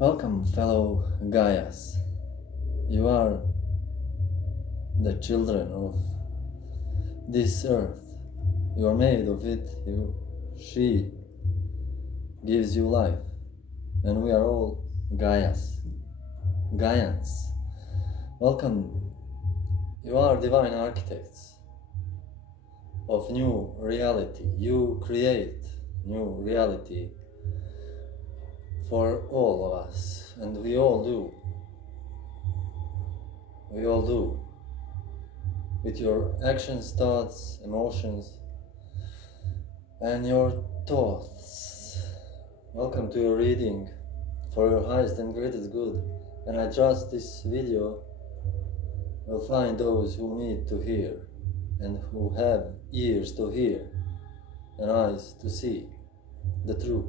Welcome, fellow Gaias. You are the children of this earth. You are made of it. She gives you life. And we are all Gaias. Gaians. Welcome. You are divine architects of new reality. You create new reality for all of us, and we all do. We all do. With your actions, thoughts, emotions, and your thoughts. Welcome to your reading for your highest and greatest good. And I trust this video will find those who need to hear, and who have ears to hear, and eyes to see the truth.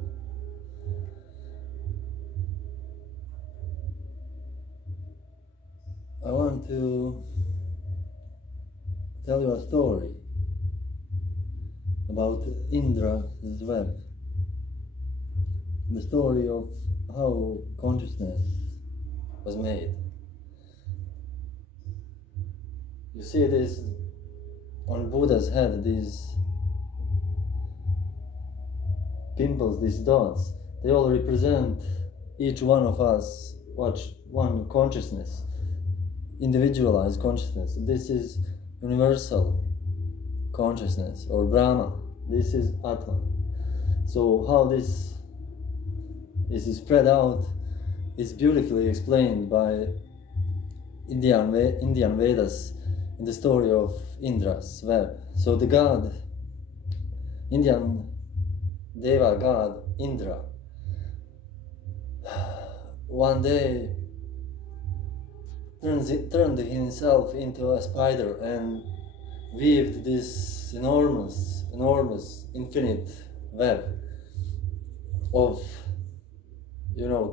I want to tell you a story about Indra's web. The story of how consciousness was made. You see this on Buddha's head, these pimples, these dots, they all represent each one of us, one consciousness. Individualized consciousness. This is universal consciousness, or Brahma. This is Atma. So how this is spread out is beautifully explained by Indian Vedas in the story of Indra's web. So the god, Indian Deva god Indra, one day turned himself into a spider and weaved this enormous, infinite web of,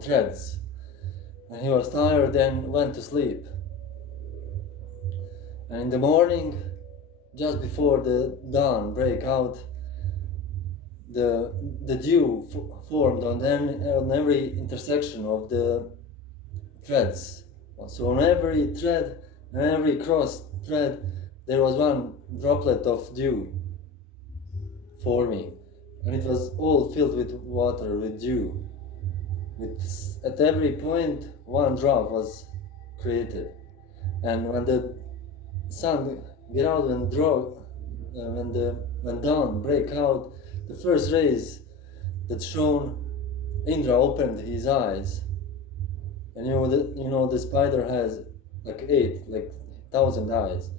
threads. And he was tired and went to sleep. And in the morning, just before the dawn break out, the dew formed on every intersection of the threads. So on every thread and every crossed thread, there was one droplet of dew forming, and it was all filled with water, with dew. At every point, one drop was created. And when the sun get out and when dawn break out, the first rays that shone, Indra opened his eyes. And the spider has like 1,000 eyes.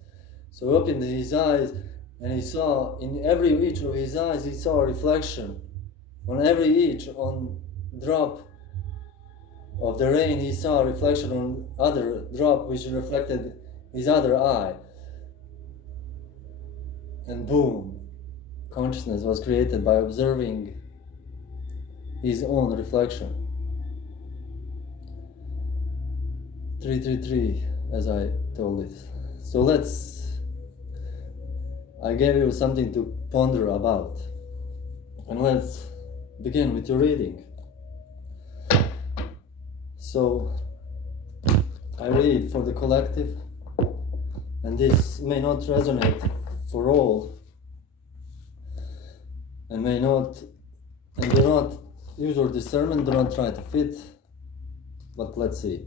So he opened his eyes, and he saw in each of his eyes, he saw a reflection. On drop of the rain, he saw a reflection on other drop, which reflected his other eye. And boom, consciousness was created by observing his own reflection. 333, as I told it. So I gave you something to ponder about. And let's begin with your reading. So, I read for the collective, and this may not resonate for all, and do not use your discernment, do not try to fit, but let's see.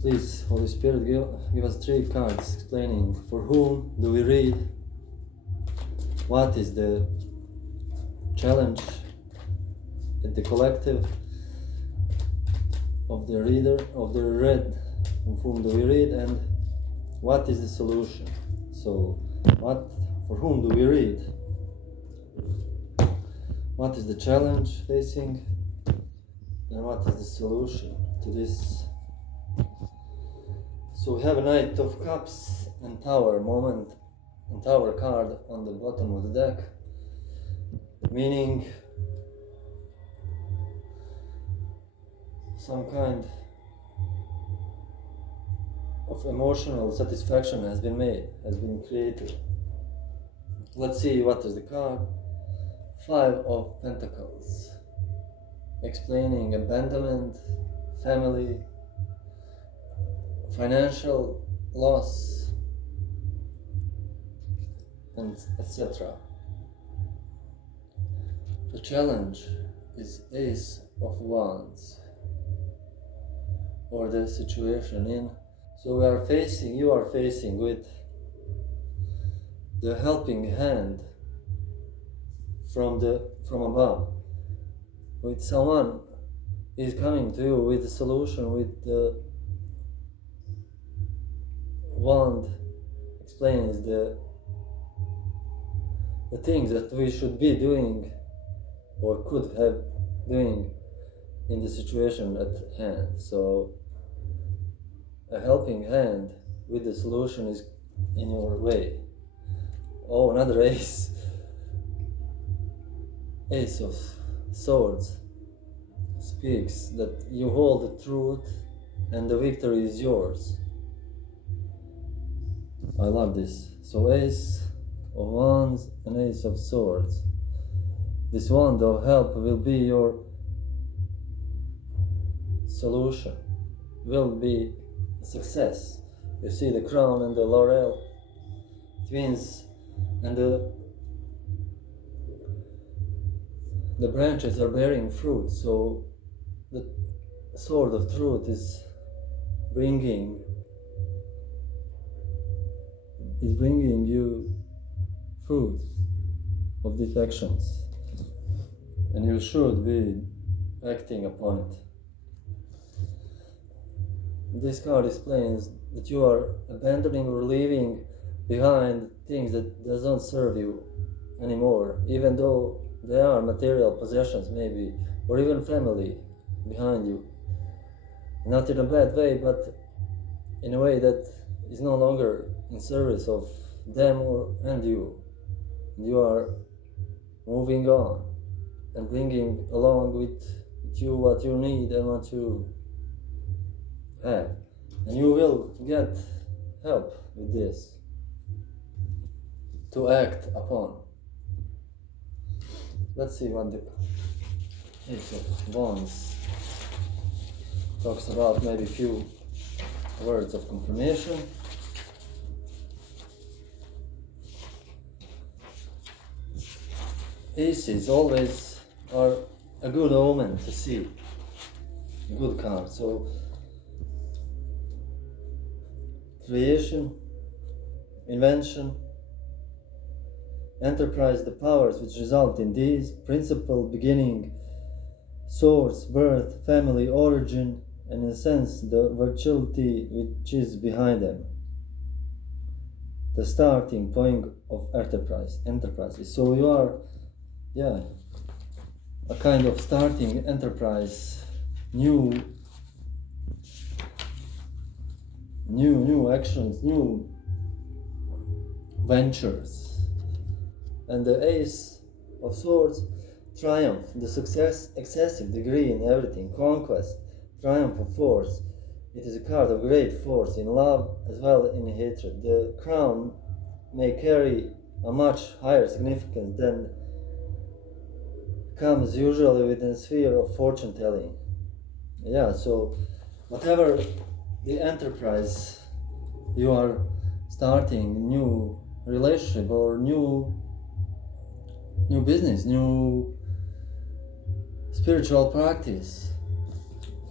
Please, Holy Spirit, give us 3 cards explaining for whom do we read, what is the challenge at the collective of the reader, of the read, of whom do we read, and what is the solution. So, for whom do we read? What is the challenge facing, and what is the solution to this? So we have a Knight of Cups and Tower moment, and Tower card on the bottom of the deck, meaning some kind of emotional satisfaction has been created. Let's see what is the card. 5 of Pentacles. explaining abandonment, family, financial loss, and etc. The challenge is Ace of Wands, or the situation in. So you are facing with the helping hand from above, with someone is coming to you with a solution, with the wand explains the things that we should be doing or could have doing in the situation at hand. So a helping hand with the solution is in your way. Oh, another ace. Ace of Swords speaks that you hold the truth and the victory is yours. I love this. So Ace of Wands and Ace of Swords. This wand of help will be your solution, will be a success. You see the crown and the laurel, twins, and the branches are bearing fruit. So the sword of truth is bringing you fruit of these actions, and you should be acting upon it. This card explains that you are abandoning or leaving behind things that doesn't serve you anymore, even though they are material possessions maybe, or even family behind you. Not in a bad way, but in a way that is no longer in service of them and you. You are moving on and bringing along with you what you need and what you have. And you will get help with this to act upon. Let's see what the Ace of Wands talks about, maybe a few words of confirmation. Aces always are a good omen to see, a good card. So creation, invention, enterprise, the powers which result in these, principle, beginning, source, birth, family, origin, and in a sense the virtuality which is behind them. The starting point of enterprises. So you are, a kind of starting enterprise, new actions, new ventures. And the Ace of Swords, triumph, the success, excessive degree in everything, conquest, triumph of force. It is a card of great force in love as well in hatred. The crown may carry a much higher significance than comes usually within the sphere of fortune telling. So whatever the enterprise you are starting, new relationship or new business, new spiritual practice,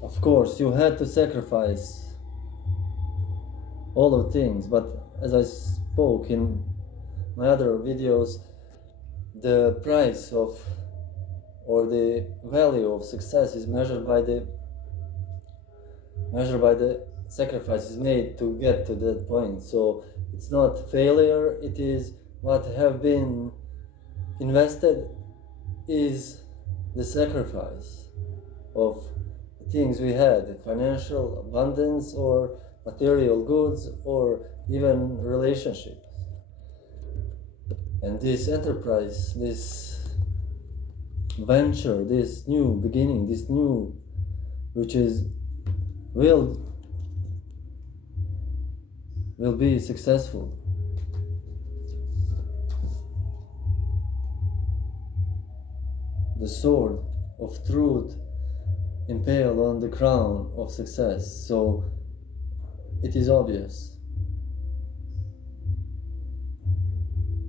of course you had to sacrifice all of things, but as I spoke in my other videos, the price of or the value of success is measured by the sacrifices made to get to that point. So it's not failure, it is what have been invested is the sacrifice of the things we had, financial abundance or material goods or even relationships. And this enterprise, this venture, this new beginning, this new, which is will be successful. The sword of truth impale on the crown of success, so it is obvious.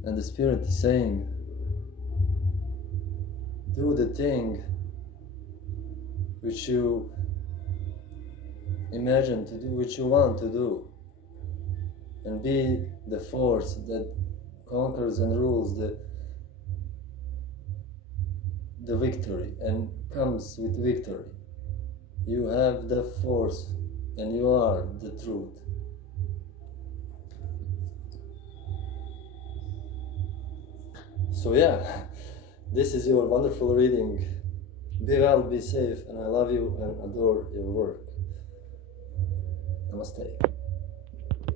And the Spirit is saying, do the thing which you imagine to do, which you want to do, and be the force that conquers and rules the victory and comes with victory. You have the force and you are the truth. So yeah, this is your wonderful reading. Be well, be safe, and I love you and adore your work. Namaste.